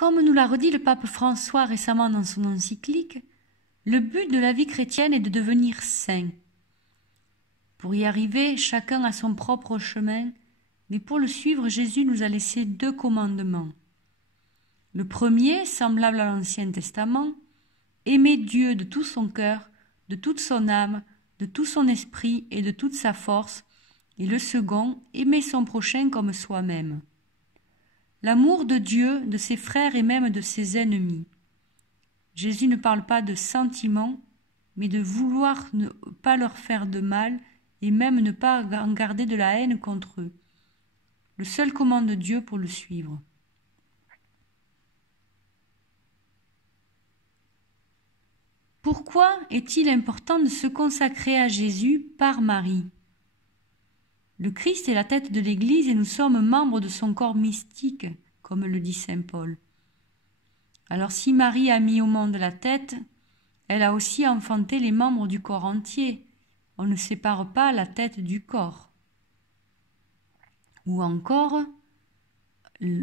Comme nous l'a redit le pape François récemment dans son encyclique, le but de la vie chrétienne est de devenir saint. Pour y arriver, chacun a son propre chemin, mais pour le suivre, Jésus nous a laissé 2 commandements. Le premier, semblable à l'Ancien Testament, aimer Dieu de tout son cœur, de toute son âme, de tout son esprit et de toute sa force, et le second, aimer son prochain comme soi-même. L'amour de Dieu, de ses frères et même de ses ennemis. Jésus ne parle pas de sentiments, mais de vouloir ne pas leur faire de mal et même ne pas en garder de la haine contre eux. Le seul commande Dieu pour le suivre. Pourquoi est-il important de se consacrer à Jésus par Marie? Le Christ est la tête de l'Église et nous sommes membres de son corps mystique, comme le dit saint Paul. Alors si Marie a mis au monde la tête, elle a aussi enfanté les membres du corps entier. On ne sépare pas la tête du corps. Ou encore,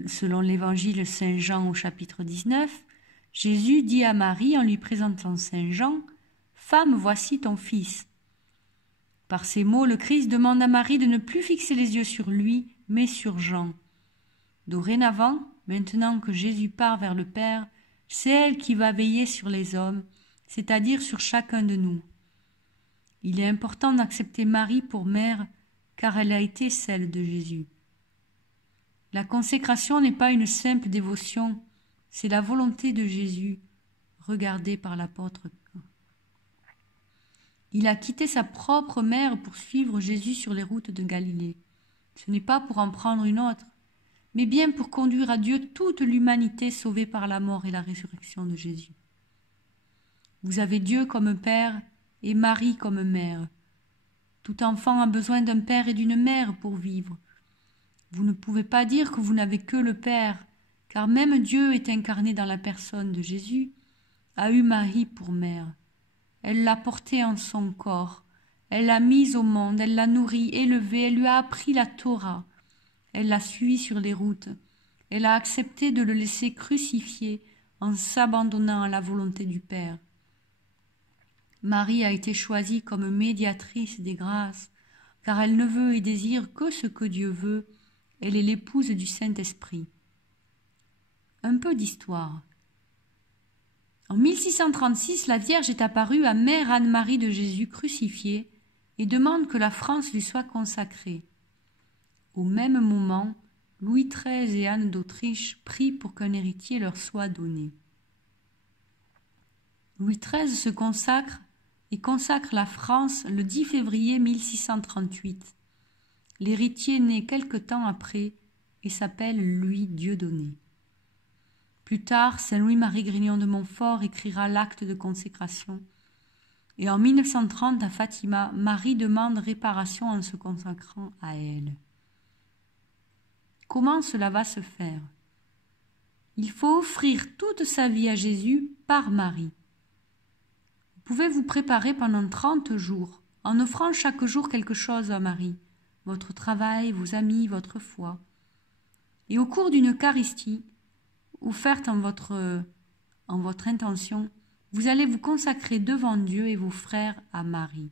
selon l'évangile Saint Jean au chapitre 19, Jésus dit à Marie en lui présentant Saint Jean, « Femme, voici ton fils ». Par ces mots, le Christ demande à Marie de ne plus fixer les yeux sur lui, mais sur Jean. Dorénavant, maintenant que Jésus part vers le Père, c'est elle qui va veiller sur les hommes, c'est-à-dire sur chacun de nous. Il est important d'accepter Marie pour mère, car elle a été celle de Jésus. La consécration n'est pas une simple dévotion, c'est la volonté de Jésus, regardée par l'apôtre. Il a quitté sa propre mère pour suivre Jésus sur les routes de Galilée. Ce n'est pas pour en prendre une autre, mais bien pour conduire à Dieu toute l'humanité sauvée par la mort et la résurrection de Jésus. Vous avez Dieu comme Père et Marie comme mère. Tout enfant a besoin d'un père et d'une mère pour vivre. Vous ne pouvez pas dire que vous n'avez que le Père, car même Dieu est incarné dans la personne de Jésus, a eu Marie pour mère. Elle l'a porté en son corps, elle l'a mise au monde, elle l'a nourri, élevé, elle lui a appris la Torah, elle l'a suivi sur les routes, elle a accepté de le laisser crucifier en s'abandonnant à la volonté du Père. Marie a été choisie comme médiatrice des grâces, car elle ne veut et désire que ce que Dieu veut, elle est l'épouse du Saint-Esprit. Un peu d'histoire. En 1636, la Vierge est apparue à Mère Anne-Marie de Jésus crucifié et demande que la France lui soit consacrée. Au même moment, Louis XIII et Anne d'Autriche prient pour qu'un héritier leur soit donné. Louis XIII se consacre et consacre la France le 10 février 1638. L'héritier naît quelque temps après et s'appelle Louis Dieudonné. Plus tard, Saint Louis-Marie Grignon de Montfort écrira l'acte de consécration. Et en 1930, à Fatima, Marie demande réparation en se consacrant à elle. Comment cela va se faire? Il faut offrir toute sa vie à Jésus par Marie. Vous pouvez vous préparer pendant 30 jours, en offrant chaque jour quelque chose à Marie, votre travail, vos amis, votre foi. Et au cours d'une Eucharistie, offerte en votre intention, vous allez vous consacrer devant Dieu et vos frères à Marie.